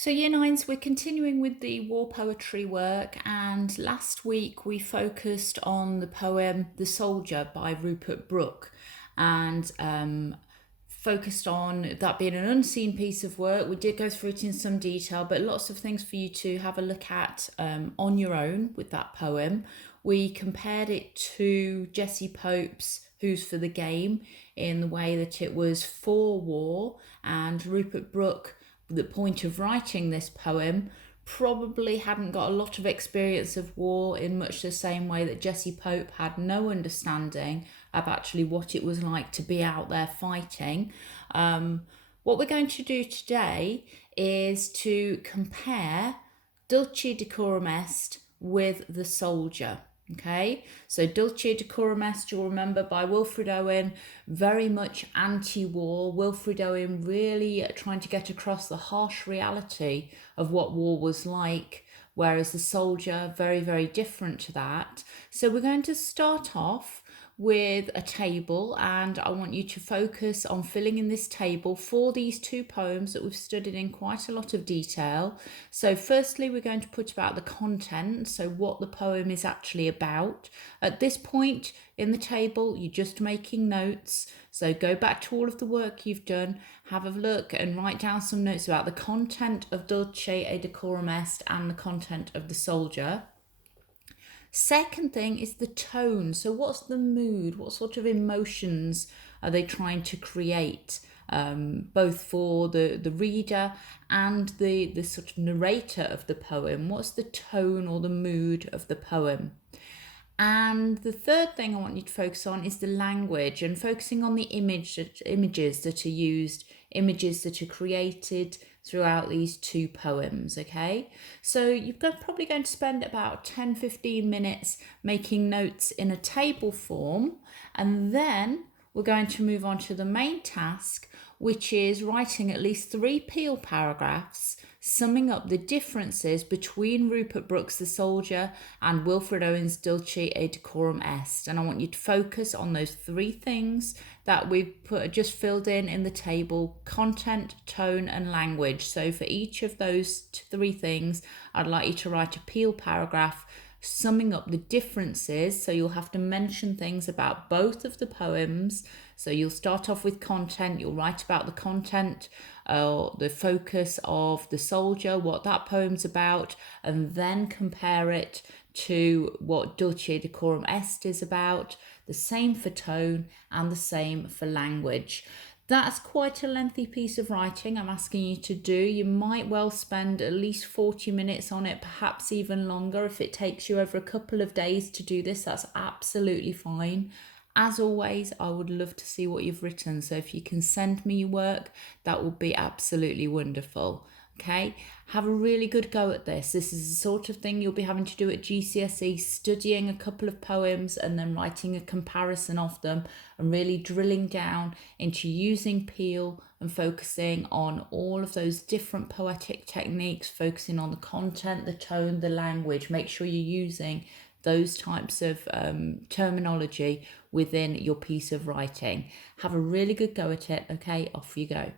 So, Year Nines, we're continuing with the war poetry work, and last week we focused on the poem The Soldier by Rupert Brooke and focused on that being an unseen piece of work. We did go through it in some detail, but lots of things for you to have a look at on your own with that poem. We compared it to Jessie Pope's Who's for the Game in the way that it was for war, and Rupert Brooke, the point of writing this poem, probably hadn't got a lot of experience of war in much the same way that Jessie Pope had no understanding of actually what it was like to be out there fighting. What we're going to do today is to compare Dulce Decorum Est with The Soldier. Okay, so Dulce Decorum Est, you'll remember, by Wilfred Owen, very much anti-war. Wilfred Owen really trying to get across the harsh reality of what war was like, whereas The Soldier, very, very different to that. So we're going to start off with a table, and I want you to focus on filling in this table for these two poems that we've studied in quite a lot of detail. So firstly, we're going to put about the content, so what the poem is actually about. At this point in the table, you're just making notes, so go back to all of the work you've done, have a look and write down some notes about the content of Dulce et Decorum Est and the content of The Soldier. Second thing is the tone. So what's the mood? What sort of emotions are they trying to create, both for the reader and the sort of narrator of the poem? What's the tone or the mood of the poem? And the third thing I want you to focus on is the language, and focusing on the images that are used, images that are created throughout these two poems. Okay, so you've probably going to spend about 10-15 minutes making notes in a table form, and then we're going to move on to the main task, which is writing at least 3 Peel paragraphs summing up the differences between Rupert Brooke's The Soldier and Wilfred Owen's Dulce et Decorum Est. And I want you to focus on those 3 things that we've just filled in the table: content, tone and language. So for each of those 3 things, I'd like you to write a Peel paragraph summing up the differences. So you'll have to mention things about both of the poems. So you'll start off with content, you'll write about the content, the focus of The Soldier, what that poem's about, and then compare it to what Dulce Decorum Est is about. The same for tone and the same for language. That's quite a lengthy piece of writing I'm asking you to do. You might well spend at least 40 minutes on it, perhaps even longer. If it takes you over a couple of days to do this, that's absolutely fine. As always, I would love to see what you've written. So if you can send me your work, that would be absolutely wonderful. Okay, have a really good go at this. This is the sort of thing you'll be having to do at GCSE, studying a couple of poems and then writing a comparison of them and really drilling down into using Peel and focusing on all of those different poetic techniques, focusing on the content, the tone, the language. Make sure you're using those types of terminology within your piece of writing. Have a really good go at it. Okay, off you go.